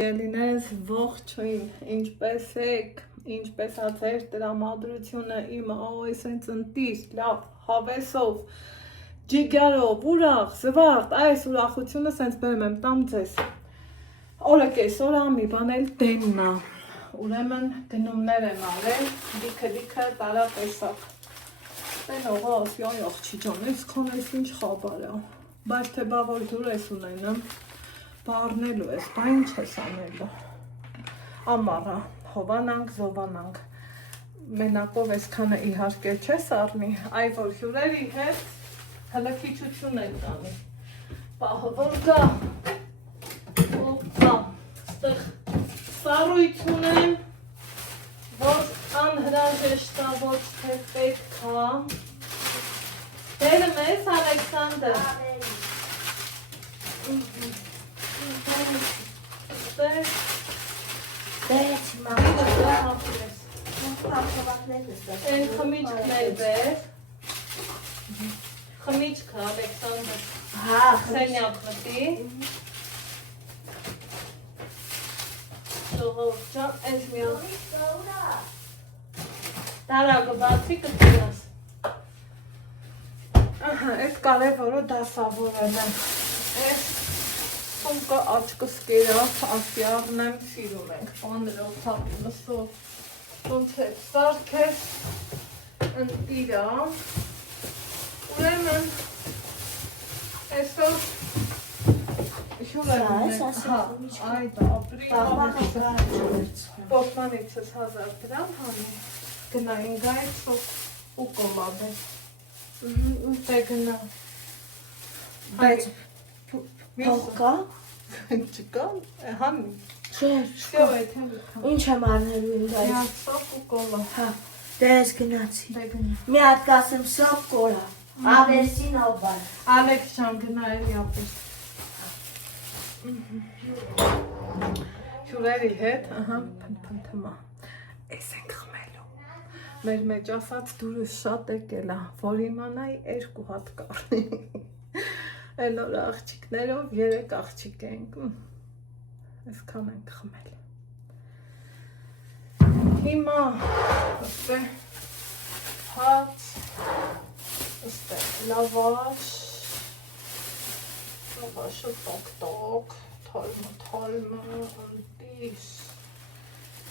Ելինես ողջույն, ինչպես եք, ինչպես ա ձեր տրամադրությունը իմը աղոյս են ծնտիր, լավ, հավեսով, ջիգարով, ուրախ, զվարդ, այս ուրախությունը սենց բերում եմ տամ ձեզ, օրը կեսօր ամի բանել դեննա, ուրեմն գնումներ եմ արել, դիքը տարատեսակ, տենողա ասյայ աղջի ջան, ես քան ես ինչ խաբար ա, բայց թե բա որ դուր ես ունենեմ, Բարնելու ես, բա ինչ ես անելու, ամառա, հովանանք, զովանանք, մենակով ես կանը իհարկե չես արնի, այ որ հյուրերի հետ հլքիչություն են տանի, պահը որ գա, ստեղ սարույց ունեմ, որ անհրաժեշտ ա, ոչ թե պետք ա, դերում ես Ալեքսանդր, Բերեց Են խմիչքն էլ բեր, խմիչքը Ալեքսանդր, սենյակ մտի, ժողովուրդ ջան, ես միակ, տարագը բացի կտիրաս, այդ կարևորը դասավորել եմ, ես Սումկը աչկս կերավ, ասի առնեմ, սիրում ենք, պաներով, թապնսով, ոնց հետ սարքես, ընտիրա, ուրեմն, այսօր հյուր եմ այդ ապրի, պորտմանիցս 1000 դրամ հանի, գնային գայցով ու կոմադ է, դե գնա, Բայց Փողկա Չկա, հանի Չէ, ինչ եմ արնելու ինձ այդ Սոկ ու կոլա Դե ես գնացի Մի հատ կասեմ սոկ կոլա Ավերսին ալբար Ալեքս ջան գնա էլի ապեր Հյուրերի հետ, փնթմա Ես ենք խմելու Մեր մեջ ասած դուրը շատ եկել ա Որ իմանայի 2 հատ կարնի Էլ որ աղջիկներով 3 աղջիկ ենք, այսքան ենք խմել։ Հիմա, ըստե հաց, ըստե լավաշը տոկ, թալմը, ընտիս,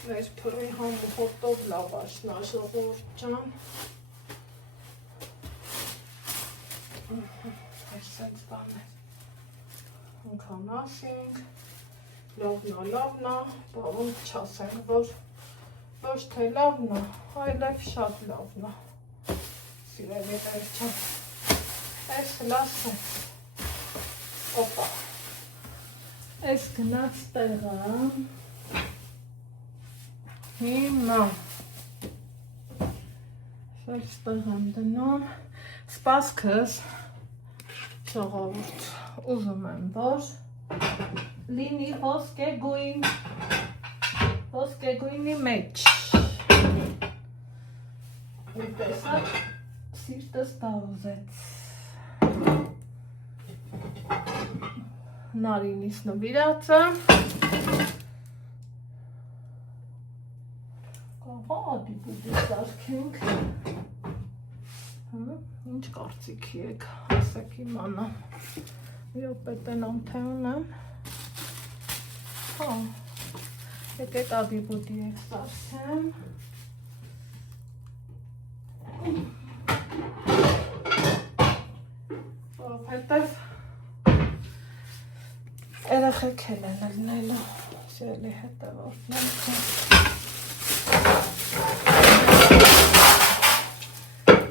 մեր փռի համու հոտով լավաշն ա ժողովուրդ ջան։ Այսենց բաներ ընքան ասինք, լավնա, բա ոնց չասենք, որ ոչ թե լավնա, այլև շատ լավնա, սիրելի վերջան, այս լասեն, օպա, այս գնաց տեղա, հիմա, շոյց տեղ եմ դնում, սպասքս, Ժողովուրդ, ուզում եմ, որ լինի ոսկեգույնի մեջ, ու տեսակ սիրտս դաուզեց, նարինիս նվիրացը, կաղա ադիպուդի սարքենք, Ինչ կարծիքի եք, ասեք իմանամ, յոպետենամ թե ունեմ, եկեք ադիբուդի եք սարքեմ, հետև երեխեք էլ են լնելու, սիրելի հետևորդներ,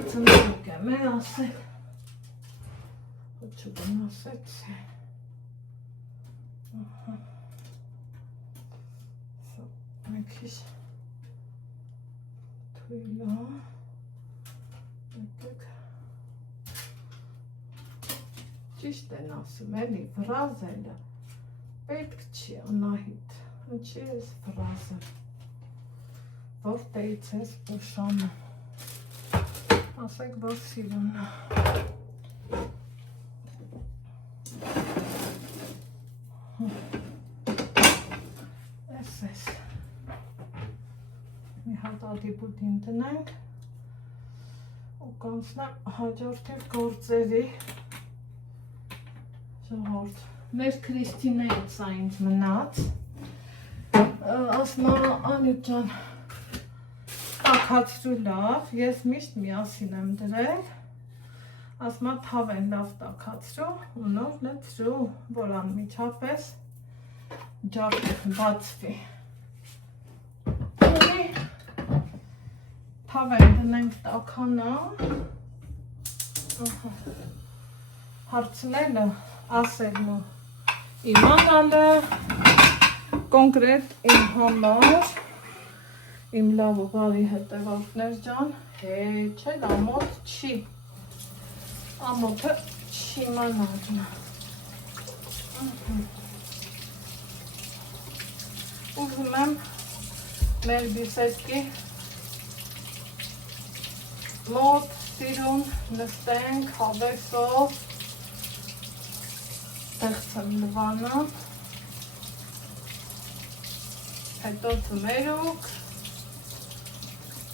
Ծննդուկ եմ է ասել, ոչ չգնասեց է, մեքիս թույլա, ճիշտ են ասում, էլի վրազելը, պետք չի անահիտ, ինչի ես վրազը, որ տեից ես բուշանը, ասեք, որ սիրուն է, Էս մի հատ ադիպուտին տնենք ու կանցնեմ հաջորդի գործերի ժողովուրդ մեր Քրիստինեից սա ինձ մնաց ասմա Անյուտ ջան տաքացրու լավ ես միշտ միասին եմ դրել ասմա թավեն լավ տաքացրու ու նոր լցրու որ անմիջապես բացվի թավեն դնենք տաքանա հարցնելը ասելն ու իմանալը կոնկրետ իմ համար իմ լավ ու բարի հետևորդներ ջան չէ ամոթ չի ամոթը չի մանալն ուզում եմ մեր բիսեդկի մոտ սիրուն նստենք հավեսով ստեղծեմ լվանը հետո ձմերուկ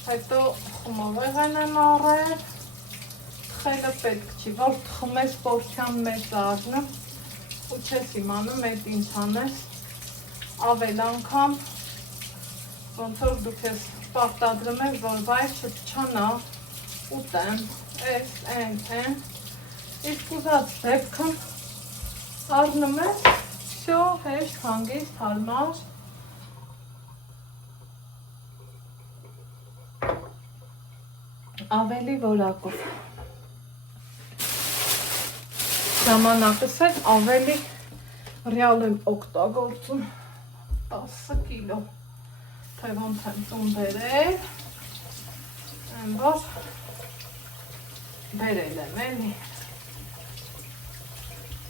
հետո խմովեղեն եմ առել թխելը պետք չի որ թխմես պորցյան մեծ առնը ու չես իմանում էդ ինձ անես ավել անգամ ոնց որ դուք ես պարտադրում եք որ վայր չփչանա ուտեմ էս են իսկ ուզած դեպքում առնում ես всё հեշտ հանգիստ հարմար ավելի որակով ժամանակս էլ ավելի ռեալ եմ օգտագործում 10 կիլո թե ոնց եմ տուն բերել եմ որ բերել եմ էլի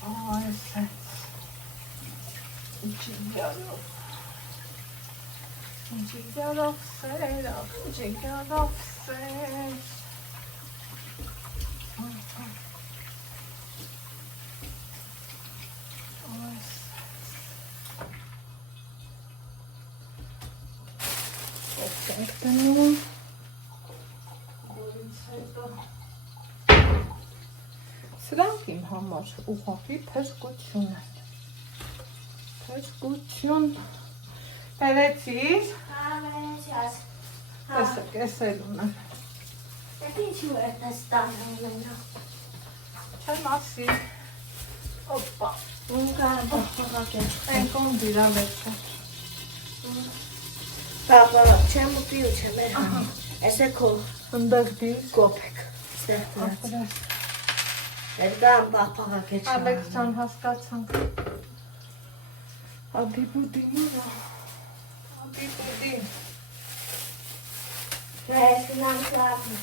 այս ջիգարով սերավ ջիգարով սեր Սրանք իմ համար ուղղակի փրկություն են փրկություն բերեցիր կեսել ունեմ ինչու է տստանում մենա չեմ ասի օպա ունկա բախաղակեր ենքոն դիրա լեքսը Պապա, չեմ ուտի ու չեմ էր ես է քո ընդեղ դիր կոպեք ստեղծած Ներգամ բախաղակեր չեմ Ալեքս ճան հասկացանք Ադիպուտին ուրա Ադիպուտին Ես գնանք լավն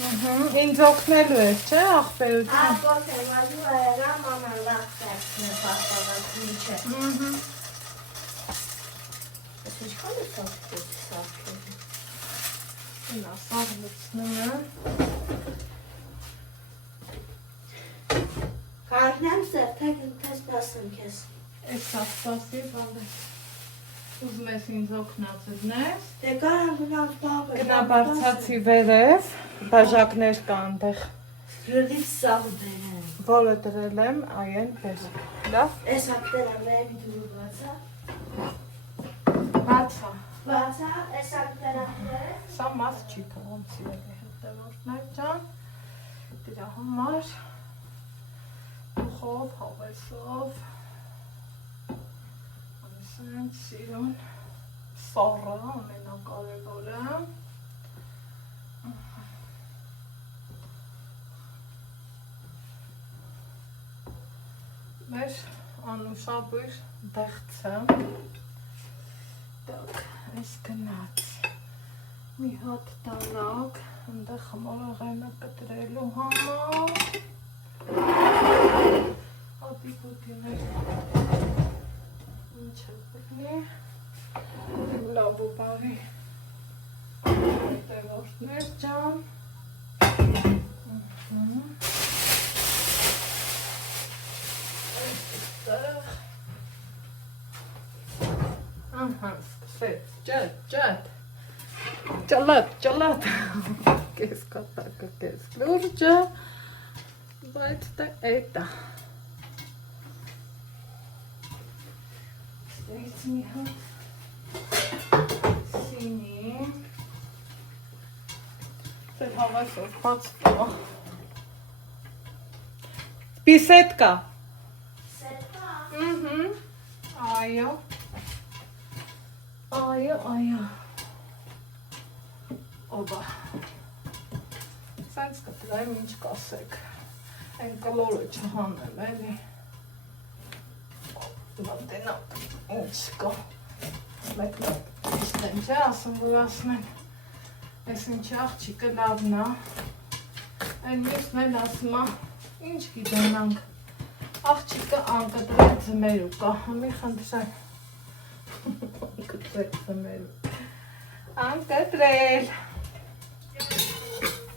Ինձ օգնելու ես, չէ, աղբերություն Աղբոտ եմ, ադու այրամ աման լավ ստեղծն է բախաղակին չէ Ես ինչքան է սաղքել Նա սաղ լծնում է Կարնեմ սերթեք ընթես պասեմ կեզ Ես սաղսասի բալը Ուզում ես ինձ օգնացնես Դե կարան գնանք բաբը Գնաբարձացի վերև, բաժակներ կա այնտեղ Գրդիվ սաղ բերեմ Որը դրել եմ, այեն բեր Լավ Ես ակտերա մերի դուրու բացա Բացա Բացա, ես ակտերա բեր Սա մաս չի թողում սիրելի հետևորդներ ջան Դրա համար Ուխով, հավեսով Անսենց սիրուն Սառը ամենակարևորը Մեր անուշաբույր դեղցը Դակ, այս գնաց Մի հատ տալակ Ընդեղ խմորեղենը կտրելու համար Ադիպուտիներ Ինչ է բգնի Լավ ու բարի Հետևորդներ ջան Ահա, սկսեց, ճատ, ճլատ, կես կատակը, կես լուրջը, բայց դա էտա։ Ստերից մի հատ սինի, ծեր հավասով բացվա։ Պիսետկա։ Այո։ Օբա։ Սենց կտրայմ ինչ կասեք։ Են կլորը չհանեմ, էլի։ Մատենա, ինչ կա։ Մեկ իստեն չէ, ասում որ ասնեն։ Ես ինչի աղջիկը լավն է։ Են մյուսն էլ ասում է, ինչ գիտենանք։ Աղջիկը անկտրել ձմերու կա, մի խնդրեմ։ Անկտրել ձմերու։ Անկտրել։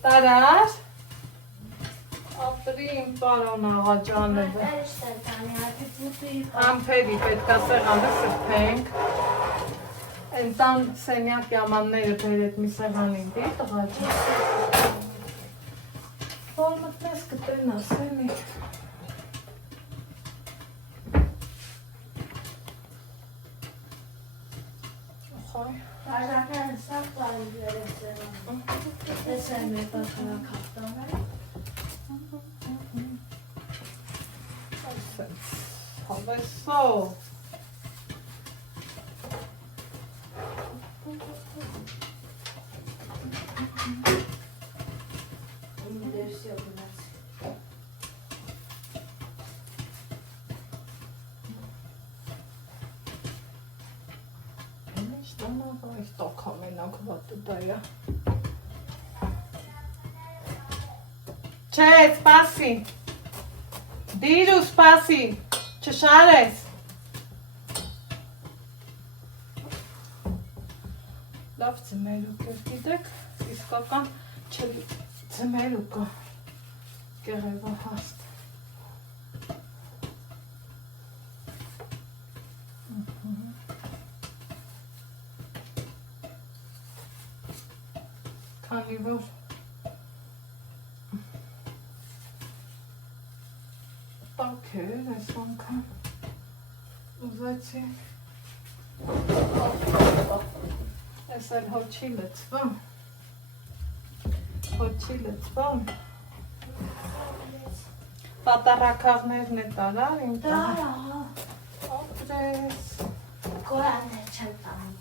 Տարար։ Ապրիմ պարոն աղաջանևը։ Ամպերի պետքա սեղանը սրբենք։ Են տան սենյակ яմանները բերեց մի սեղանին դի տղաճի։ Որ մտնես կտրին ասենի։ Խոյ։ Արժակները սաղ բարի վերև սեղանը։ Ես եմ մեկ ակարակ հապտանը։ Հավեսով։ Դերսիա գնացի։ Их только менակ վատը դա է։ Չէ, սպասի։ Դիրու սպասի, չշարես։ Լավ ձմերուկ էր գիտեք, իսկական ձմերուկը գեղևահաստ։ Քանի որ տաք էր այս անգամ ուզեցի ես էլ հոչի լծվամ պատառակաղներն է տարար իմ տանը ապրես Կորաններ չեմ տանում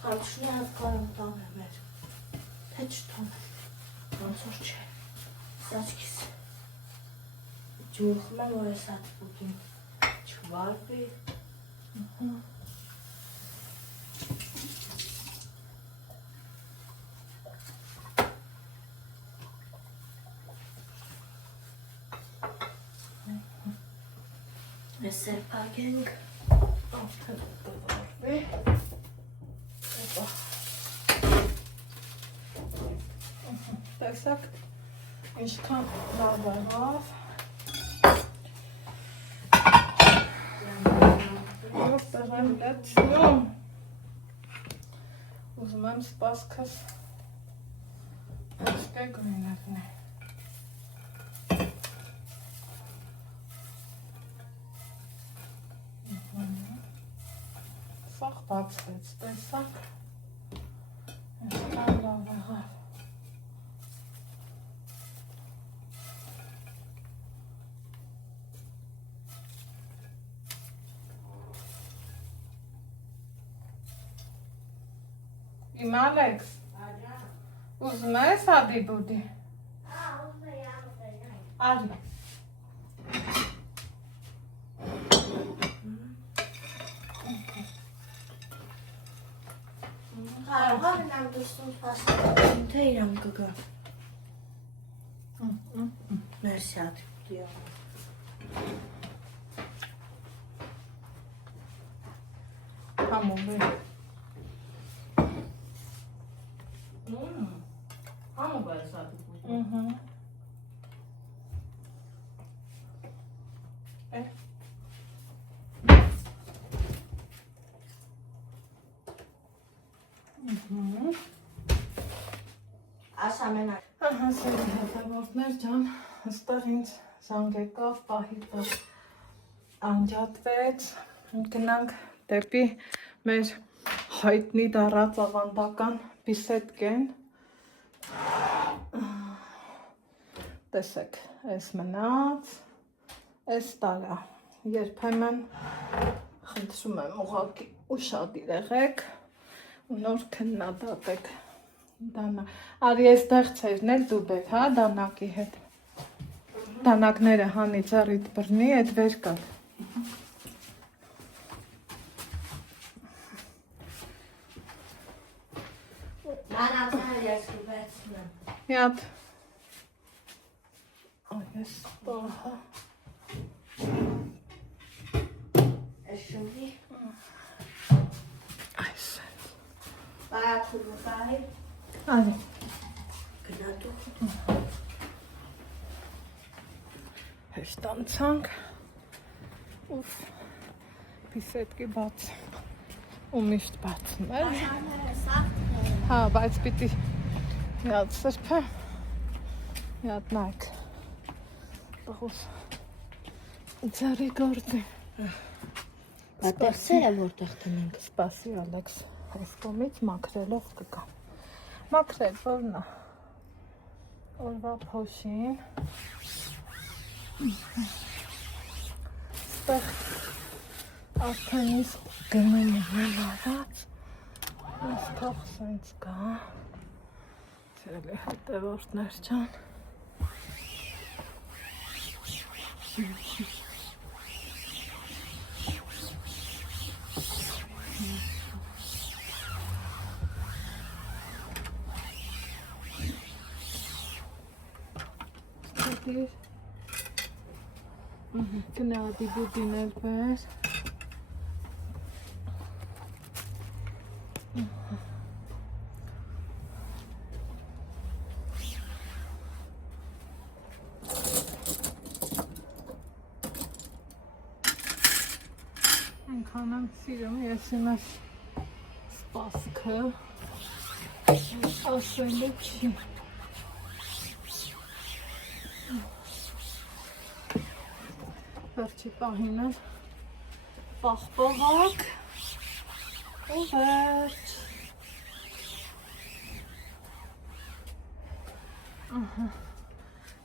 Խանչունի հատ կարում տանեմ էր Թե չտանեմ Ոնցոր չէ Սաչքիս Ջուխում եմ որ ես հատ պուտին չվարվի Ես սերպագենք Արդեն տվարվի Տեսակ ինչքան լավ եղավ Որտեղ եմ լեցնում Ուզում եմ սպասքս ոսկե գույներն է Սաղ բացվեց, տեսակ Ինչքան լավ եղավ Իմ Ալեքս, ուզում ես ադի բուդի? Արի Կարողան եմ դուստում սպասում Թե իրան կգա Մերսի հատ դիա Համում է Համու բայց հատ ամենա։ Ահա սերի հետևորդներ ջան, հստեղ ինձ զանգ եկավ, պահի տեղ անջատվեց, գնանք դեպի մեր հայտնի դառած ավանդական բիսեդկեն, տեսեք, այս մնաց, այս տարա, երբեմն խնդրում եմ ուղղակի ուշադիր եղեք ու նոր քննադատեք, արի այստեղ ցերն էլ դու բեր, հա, դանակի հետ, դանակները հանի ծառիդ բռնի, այդ վեր կար, Մանացան ես կուվեցնեմ։ Միատ, այս պահը, Ես շունի։ այս են, Բայակուրու կահի։ արի, Գնատու։ հեշտ անցանք, ուվ, բիսեդկի բաց, ու միշտ բացում էր, հա, բայց պիտի միատ սրբեմ, միատ նայք, բղուս, ձարի գործի, Պատեղսերը որտեղ տնենք։ սպասի Ալեքս, այս կոմից մաքրելով կգա, մաքրել, որնա, օրվա փոշին, ստեղ արդեն իսկ գնում եմ արած, այս թող սենց գա, ծելի հետևորդներ ջան, գնադի բուդին էլ բեր, Այնքան եմ սիրում ես իմ ես սպասքը, ասելու չի, վերջի պահին էլ պաղպաղակ ու վերջ,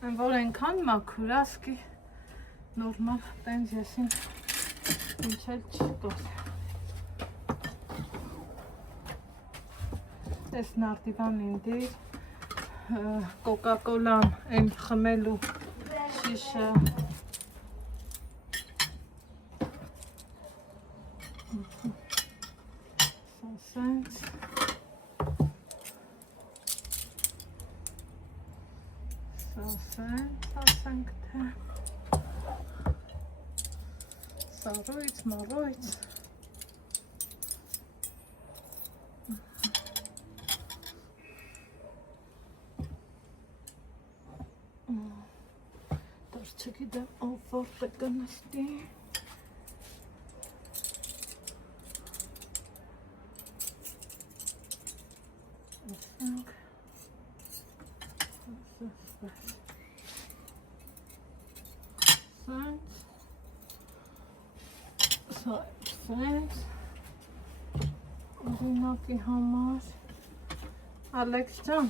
են որ ենքան մաքուր ասկի նորմալ տենց եսին ինչ էլ չկոր, ես նարդիվան ինդիր, կոկա-կոլան են խմելու շիշը, սենց, ասենք թե, սարույց, մարույց, դար չգիտեմ ով որտեղ կնստի, ասենք, սենց, օրինակի համար, Ալեքս ջան,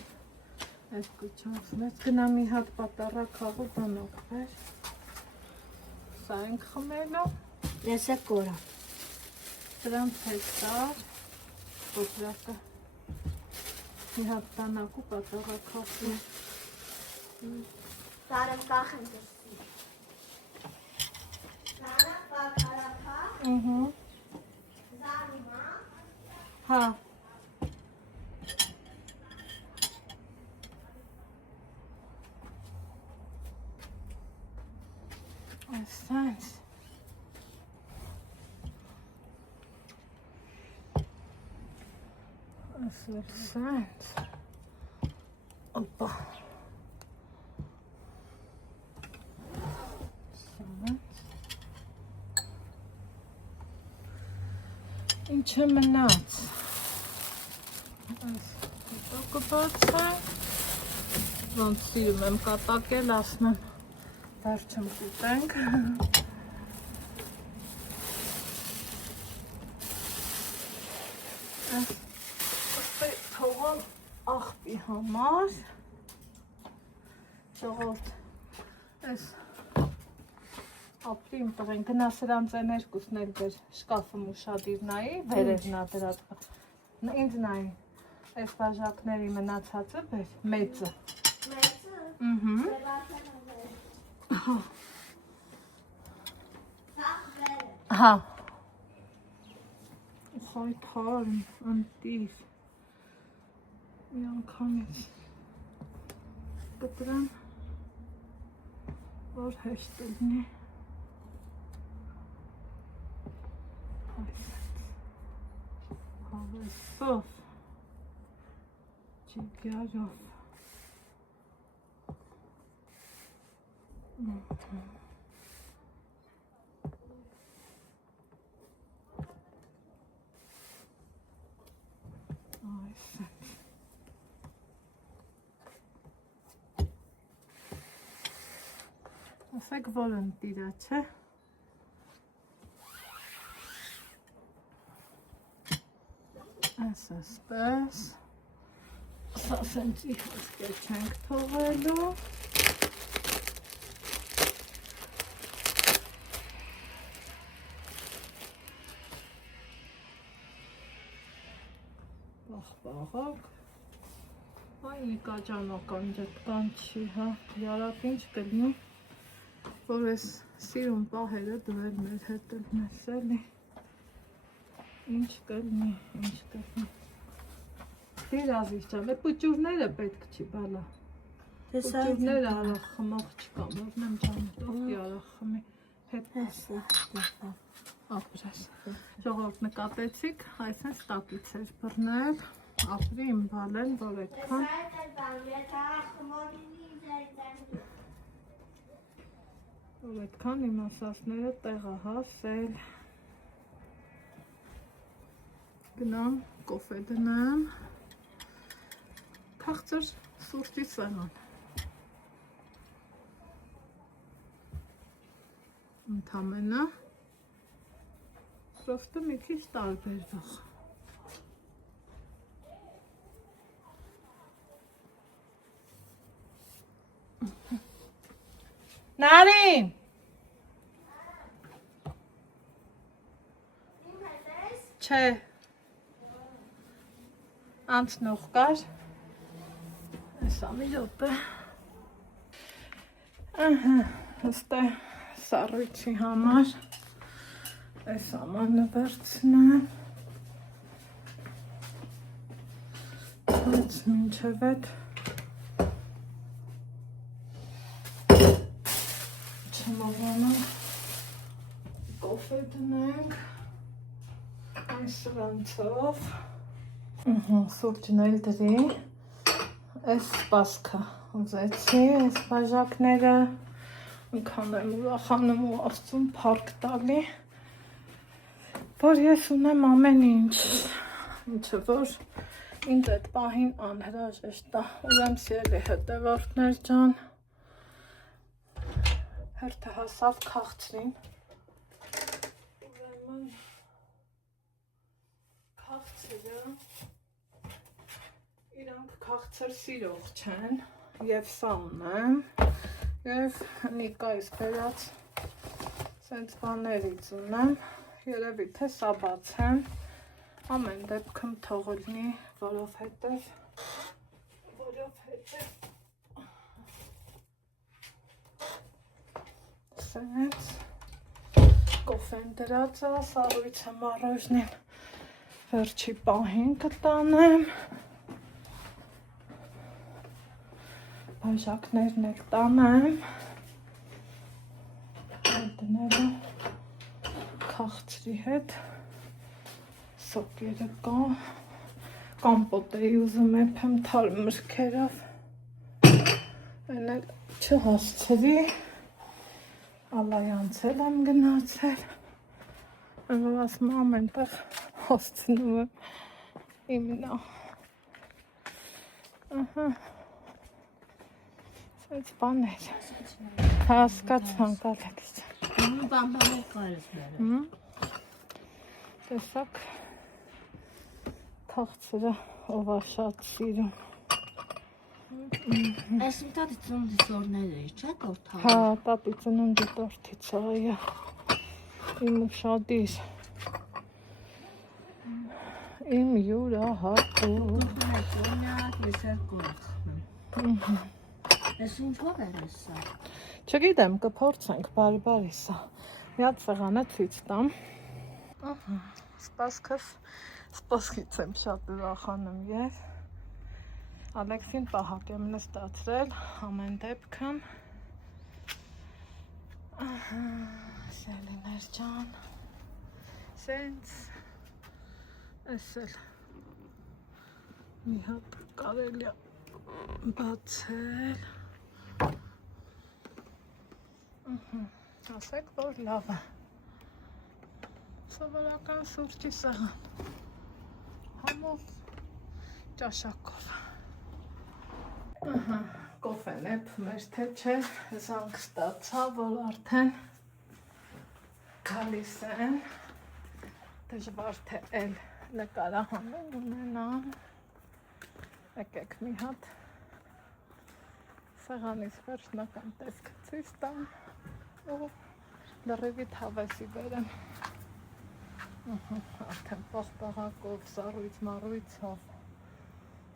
այս կուչացնեց, գնա մի հատ պատարակ հաղու դանոք վեր, սա ենք խմելու, Ես է կորա։ դրանց հեկտար, ոտրակը, մի հատ դանակու պատարակ հաղու, Տարեմ կախեմ դրսի։ Նանա պատարակա, զարիմա, հա, Սենց, սենց, օպա, սենց, ինչ է մնաց, այս կտակը բացենք, Ոնց սիրում եմ կատակել, ասում եմ վերջում կուտենք։ Թողամ աղբի համար, ժողովուրդ, այս ապրի իմ տղեն, գնա սրանց են երկուսն էլ բեր շկաֆում ուշադիր նայի, վերևն ա դրած, ինձ նայի, այս բաժակների մնացածը բեր, մեծը։ Հա։ Խայ թարմ, ընտիր, մի անգամից կտրեմ, որ հեշտ լինի, հավեսով, ջիգարով, ասեք, որ ընտիրա, չէ։ Այս ասպես, սա սենց իհասկե չենք թողելու։ Բաղ-բաղակ, այ նիկաջանական ջետկան չի, հա, յարապ ինչ կլնի, որ ես սիրում պահերը դվել մեր հետ ես էլի, ինչ կլնի, Դիրազիր ճան, է պուճուրները պետք չի բալա, պուճուրները արախ խմող չկա, որնեմ ճան, տովքի արախ խմի, հետ ապրես, ժողորդ նկատեցիք, այսենց տակից էր բռնել, ապրի իմ բալեն, որ էդքան, որ այդքան իմ ասասները տեղը հասել, գնամ, կոֆե դնեմ, քաղցր սուրճի սեղան, ընդամենը, պրոստը մի քիչ տարբերվող, Նարին! Չէ, անցնող կար, էսա մի րոպե, հստե սառույցի համար, այս ամանը վերցնեմ, այս մինչև էդ, չմովանանք, կոֆե դնենք, այս սրանցով, սուրճն էլ դրի, այս սպասքը ուզեցի, այս բաժակները, ինքան եմ ուրախանում ու աստծուն փառք տալի, որ ես ունեմ ամեն ինչ, ինչը որ ինձ այդ պահին անհրաժեշտ է, ուրեմ սիրելի հետևորդներ ջան, հերթը հասավ քաղցրին, ուրեմն քաղցրը, իրանք քաղցր սիրող չեն, և սա ունեմ, և նիկայս բերած սենց բաներից ունեմ, երևի թե սա բացեմ, ամեն դեպքում թող լինի, որովհետև սենց կոֆեն դրած է, սառույցը մարոժնին վերջի պահին կտանեմ, բաժակներն էլ տանեմ, դնելու քաղցրի հետ, սոկերը կա, կամպոտ էի ուզում էփեմ թարմ մրգերով, են էլ չհասցրի, ալայանցել եմ գնացել, որ ասում ամեն տեղ հասցնում եմ իմնա, Այդ բաներ։ Հասկացան կալեքս։ Բամբաներ կարես բերել։ Տեսակ թաղցրը ով է շատ սիրում։ Այս ինտատի ծնունդի սորները չէ՞ տորթա։ Հա, տատի ծնունդի տորթից այա։ Իմ ուշադիր։ Իմ յուրահատուկ։ Եսել կորախ։ Ես ինչով էր սա։ Չգիտեմ, կփորձենք, բարի սա։ Մի հատ սեղանը ցույց տամ։ Ահա, սպասքից եմ շատ ուրախանում եւ Ալեքսին պահակ եմ նստացրել ամեն դեպքում։ Ահա, Սելիներ ջան։ Սենց էսել մի հատ կարելի է բացել։ Ասեք, որ լավ է։ Սովորական սուրճի սեղան։ Համով ճաշակով։ Ահա, կոֆեն էփ մեր թե չէ, զանգ ստացա, որ արդեն գալիս են։ Դժվար թե էլ նկարահանում ունենամ։ Եկեք մի հատ սեղանից վերջնական տեսքը ցույց տամ ու լրիվით հավեսի բերեմ։ Արդեն պաղպաղակով, սառույց-մարույցով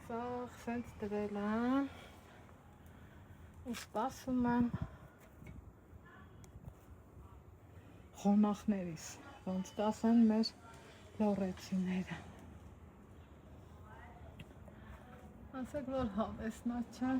սաղ սենց դրել եմ ու սպասում եմ խոնախներիս, ոնց կասեն մեր լորեցիները։ Ասեք, որ հավեսնա չէ։